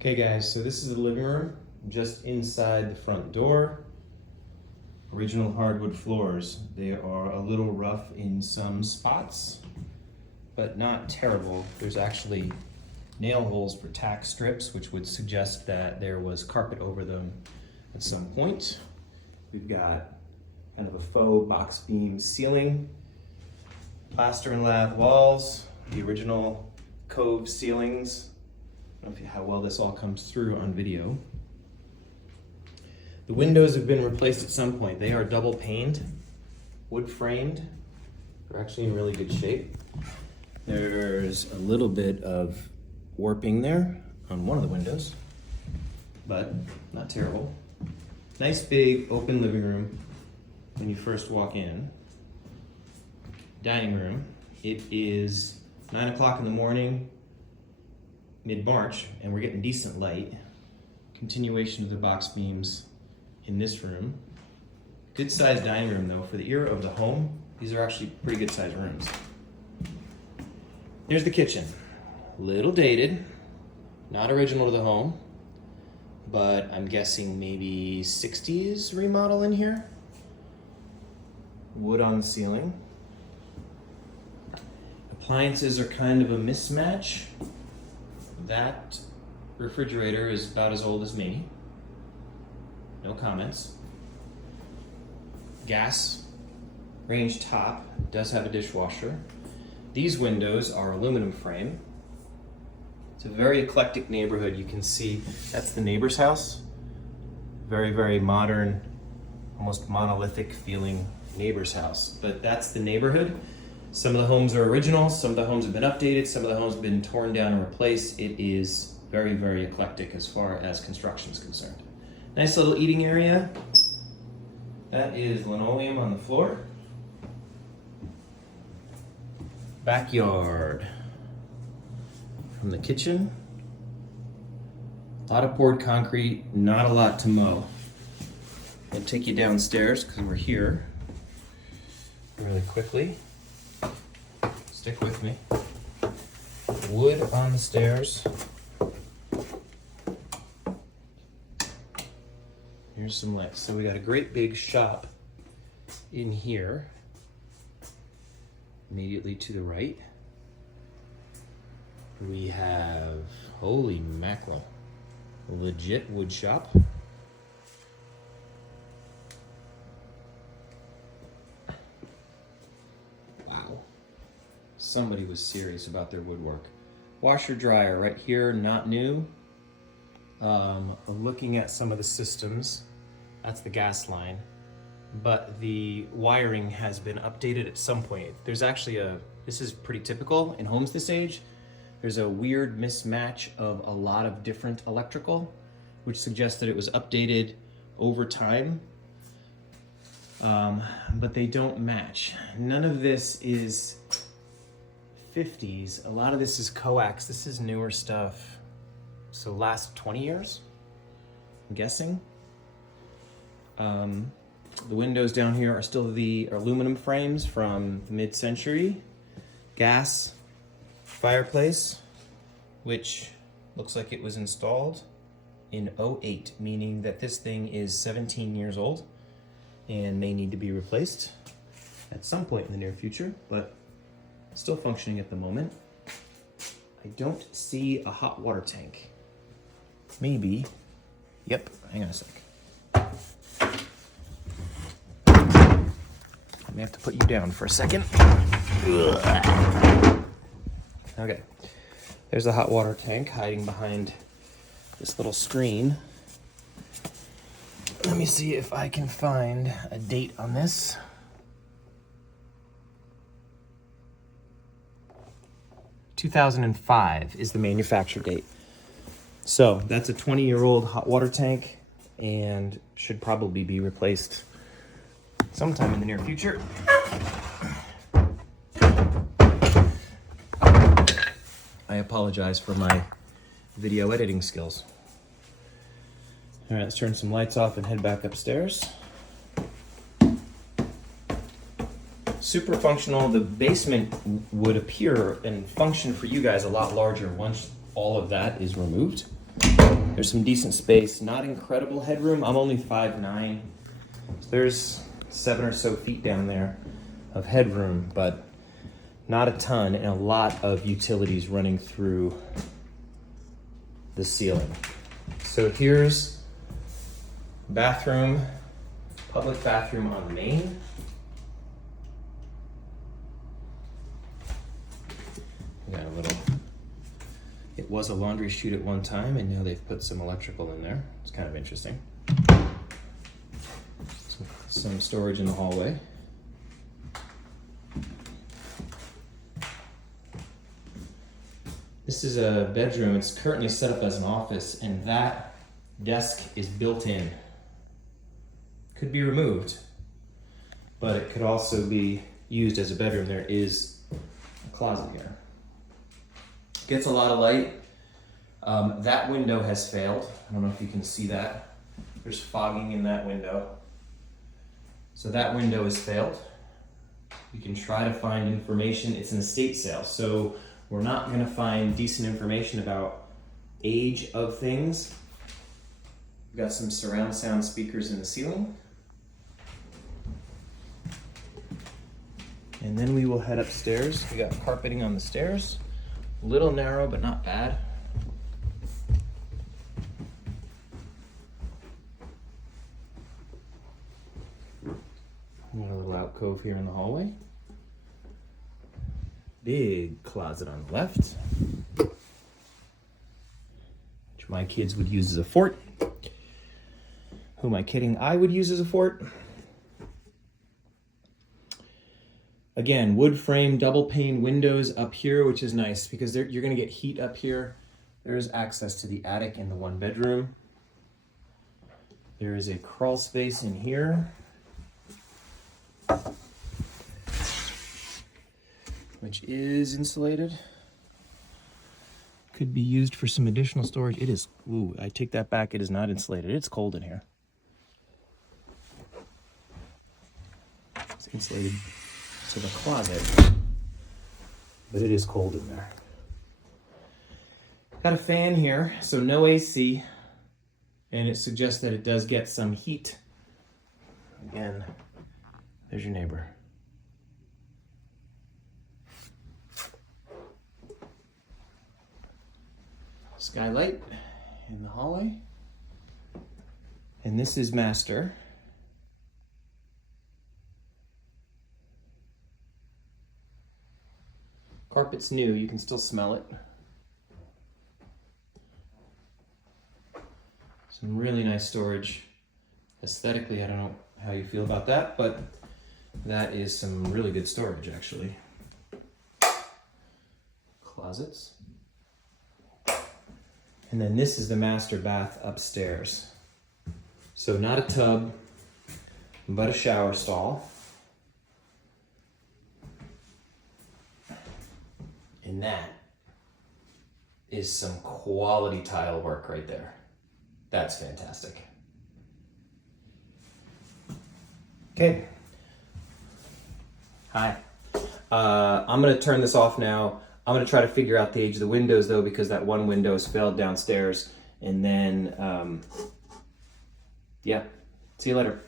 Okay guys, so this is the living room, just inside the front door. Original hardwood floors. They are a little rough in some spots, but not terrible. There's actually nail holes for tack strips, which would suggest that there was carpet over them at some point. We've got kind of a faux box beam ceiling, plaster and lath walls, the original cove ceilings. I don't know how well this all comes through on video. The windows have been replaced at some point. They are double paned, wood framed. They're actually in really good shape. There's a little bit of warping there on one of the windows, but not terrible. Nice big open living room when you first walk in. Dining room. It is 9 o'clock in the morning, mid-March, and we're getting decent light. Continuation of the box beams in this room. Good sized dining room though. For the era of the home, these are actually pretty good sized rooms. Here's the kitchen. Little dated, not original to the home, but I'm guessing maybe 60s remodel in here. Wood on the ceiling. Appliances are kind of a mismatch. That refrigerator is about as old as me. No comments. Gas range top does have a dishwasher. These windows are aluminum frame. It's a very eclectic neighborhood. You can see that's the neighbor's house. Very, very modern, almost monolithic feeling neighbor's house. But that's the neighborhood. Some of the homes are original, some of the homes have been updated, some of the homes have been torn down and replaced. It is very, very eclectic as far as construction is concerned. Nice little eating area. That is linoleum on the floor. Backyard. From the kitchen. A lot of poured concrete, not a lot to mow. I'll take you downstairs because we're here really quickly. Stick with me. Wood on the stairs. Here's some lights. So we got a great big shop in here. Immediately to the right. We have, holy mackerel, a legit wood shop. Somebody was serious about their woodwork. Washer dryer right here, not new. Looking at some of the systems, that's the gas line, but the wiring has been updated at some point. There's actually this is pretty typical in homes this age. There's a weird mismatch of a lot of different electrical, which suggests that it was updated over time, but they don't match. None of this is 50s. A lot of this is coax. This is newer stuff. So last 20 years, I'm guessing. The windows down here are still the aluminum frames from the mid-century. Gas fireplace, which looks like it was installed in '08, meaning that this thing is 17 years old and may need to be replaced at some point in the near future, but still functioning at the moment. I don't see a hot water tank. Maybe. Yep, hang on a sec. I may have to put you down for a second. Okay, there's a hot water tank hiding behind this little screen. Let me see if I can find a date on this. 2005 is the manufacture date. So that's a 20-year-old hot water tank and should probably be replaced sometime in the near future. I apologize for my video editing skills. All right, let's turn some lights off and head back upstairs. super functional. The basement would appear and function for you guys a lot larger once all of that is removed. There's some decent space, not incredible headroom. I'm only 5'9". There's 7 or so feet down there of headroom, but not a ton, and a lot of utilities running through the ceiling. So here's bathroom, public bathroom on the main. We got a little, it was a laundry chute at one time, and now they've put some electrical in there. It's kind of interesting. Some storage in the hallway. This is a bedroom. It's currently set up as an office, and that desk is built in. Could be removed, but it could also be used as a bedroom. There is a closet here. Gets a lot of light. That window has failed. I don't know if you can see that. There's fogging in that window. So that window has failed. You can try to find information. It's an estate sale, so we're not going to find decent information about age of things. We've got some surround sound speakers in the ceiling. And then we will head upstairs. We got carpeting on the stairs. A little narrow, but not bad. We got a little alcove here in the hallway. Big closet on the left, which my kids would use as a fort. Who am I kidding? I would use as a fort. Again, wood frame, double pane windows up here, which is nice because you're going to get heat up here. There is access to the attic and the one bedroom. There is a crawl space in here, which is insulated. Could be used for some additional storage. It is, ooh, I take that back. It is not insulated. It's cold in here. It's insulated to the closet, but it is cold in there. Got a fan here, so no AC, and it suggests that it does get some heat. Again, there's your neighbor. Skylight in the hallway. And this is master. Carpet's new, you can still smell it. Some really nice storage. Aesthetically, I don't know how you feel about that, but that is some really good storage, actually. Closets. And then this is the master bath upstairs. So not a tub, but a shower stall. And that is some quality tile work right there. That's fantastic. Okay. Hi. I'm gonna turn this off now. I'm gonna try to figure out the age of the windows though, because that one window has failed downstairs. And then, yeah, see you later.